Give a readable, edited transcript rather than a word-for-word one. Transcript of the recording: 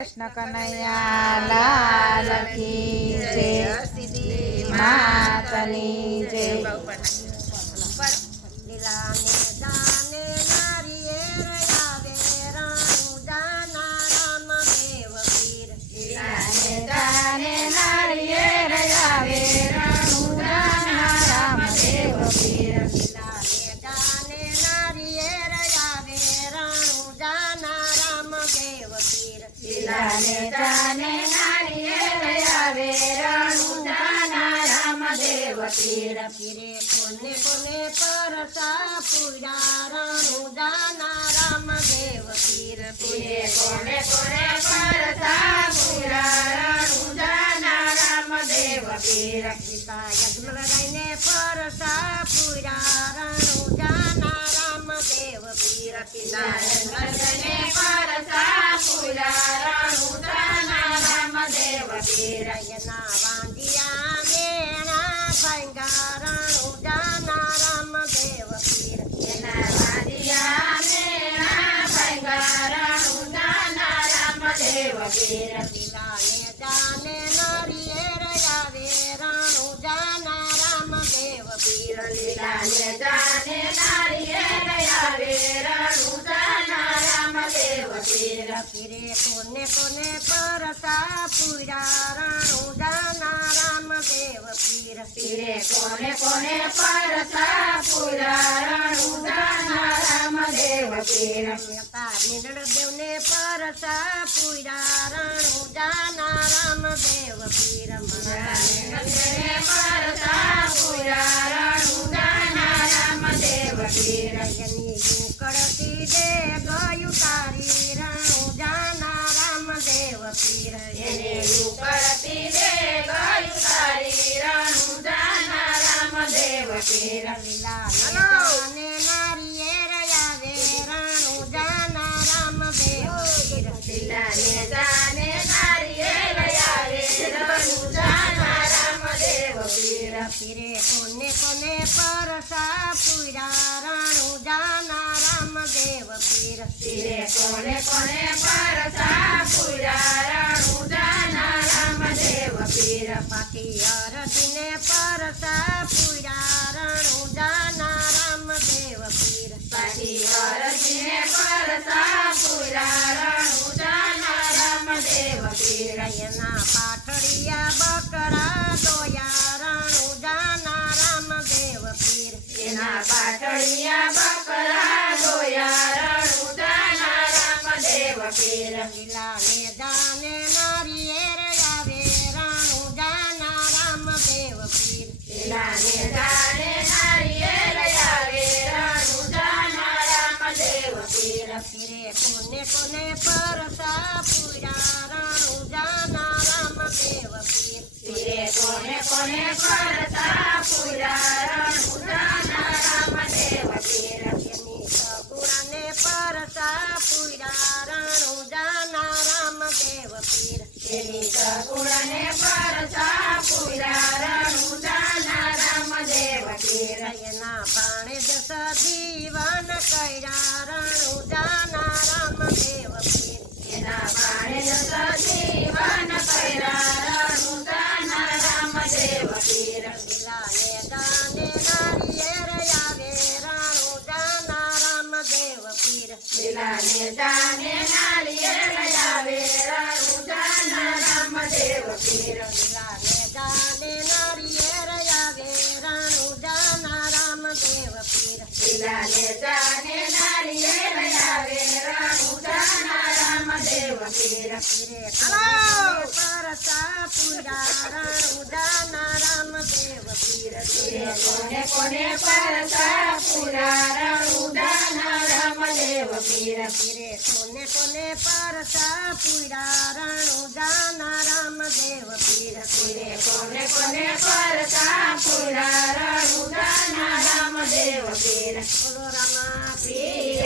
कृष्ण कन्हैया लाल की जय, मातनी जय। લીલા ને જાને નારિયેર આવે રાણું જાના રામ દેવ પીર. લીલા ને જાને નારિયેર આવે રાણું જાના રામ દેવ પીર. લીલા ને જાને નારિયેર આવે રાણું જાના રામ દેવ પીર. લીલા ને જાને નારિયેર આવે રાણું જાના રામ દેવ પીર. પીરે કોને કોને પરસા પૂરા રાણું જાના રામ દેવ પીર. પીરે કોને કોને પરસા પૂરા રાણું જાના રામ દેવ પીર. સીતા યજ્ઞ લગાઈને પરસા પૂરા રાણું જાના રામ દેવ પીર. સીતા યજ્ઞને પરસા પૂરા રાણું જાના રામ દેવ પીર. એના વાંધિયા મેણા ભાંગા રાણું જાના રામ દેવ પીર. એના વાદિયા મેણા ભાંગા રાણું જાના રામ દેવ પીર. લીલા ને જાને નારિયેર આવે રાણું જાના રામ દેવ પીર. લીલા ને જાને નારિયેર આવે રાણું જાના રામ દેવ પીર. પીરે કોને કોને પરસા પૂરા રાણું જાના રામ દેવ પીર. પીરે કોને કોને પરસા પૂરા રાણું જાના રામ દેવ પીર. નીંદણ દેવને પરસા પૂરા રાણું જાના રામ દેવ પીર. નંદને પરસા પૂરા રાણું જાના રામ દેવ પીર. એની યુકળતી દે ગયું તારી રાણું જાના રામ દેવ પીર. એને યુકળતી દે ગયું તારી રાણું જાના રામ દેવ પીર. લીલા ને નારિયેર આવે રાણું જાના રામ દેવ પીર. લીલા ને જાને નારિયેર આવે રાણું જાના રામ દેવ પીર. પીરે કોને કોને પરસા પૂરા રાણું જાના રામ દેવ પીર. પીરે કોને કોને પરસા પૂરા રાણું જાના રામ દેવ પીર. પાકી અરજીને પરસા પૂરા રાણું જાના રામ દેવ પીર. પાછી અરજીને પરસા પૂરા રાણું જાના રામ દેવ પીર. એના પાટડિયા બકરા દોયા રાણું જાના રામ દેવ પીર. એના પાટડિયા બકરા દોયા રાણું જાના રામ દેવ પીર. લીલા ને જાને નારિયેર આવે રાણું જાના રામ દેવ પીર. લીલા ને જાને નારિયેર આવે રાણું જાના રામ દેવ પીર. પીરે કોને કોને પરસા પૂરા રાણું જાના રામ દેવ પીર. પીરે કોને કોને પરસા પૂરા રાણું જાના રામ દેવ પીર. એની સગુણાને પરસા પૂરા રાણું જાના રામ દેવ પીર. એની સગુણને પરસા પૂરા રાણું જાના રામ દેવ પીર. એના પાણે દસ જીવન કર્યા રાણું જાના રામ દેવ પીર. એના પાણે સજીવન કર્યા રાણું જાના રામ દેવ પીર. લીલા ને જાને નારિયેર આવે રાણું જાના રામ દેવ પીર. લીલા ને જાને નારિયેર આવે રાણું જાના રામ દેવ પીર. લીલા ને જાને નારિયેર આવે રાણું જાના રામ દેવ પીર. લીલા ને જાને નારિયેર આવે રાણું જાના રામ દેવ પીર. પીરે પરસા પૂરા રાણું જાના રામ દેવ પીર. પીરે કોને કોને પરસા પૂરા રાણું જાના રામ દેવ પીર. પીરે કોને કોને પરસા પૂરા રાણું જાના રામ દેવ પીર. પીરે કોને કોને પરસા પૂરા રાણું જાના રામ દેવ પીર. બોલો રામા પીર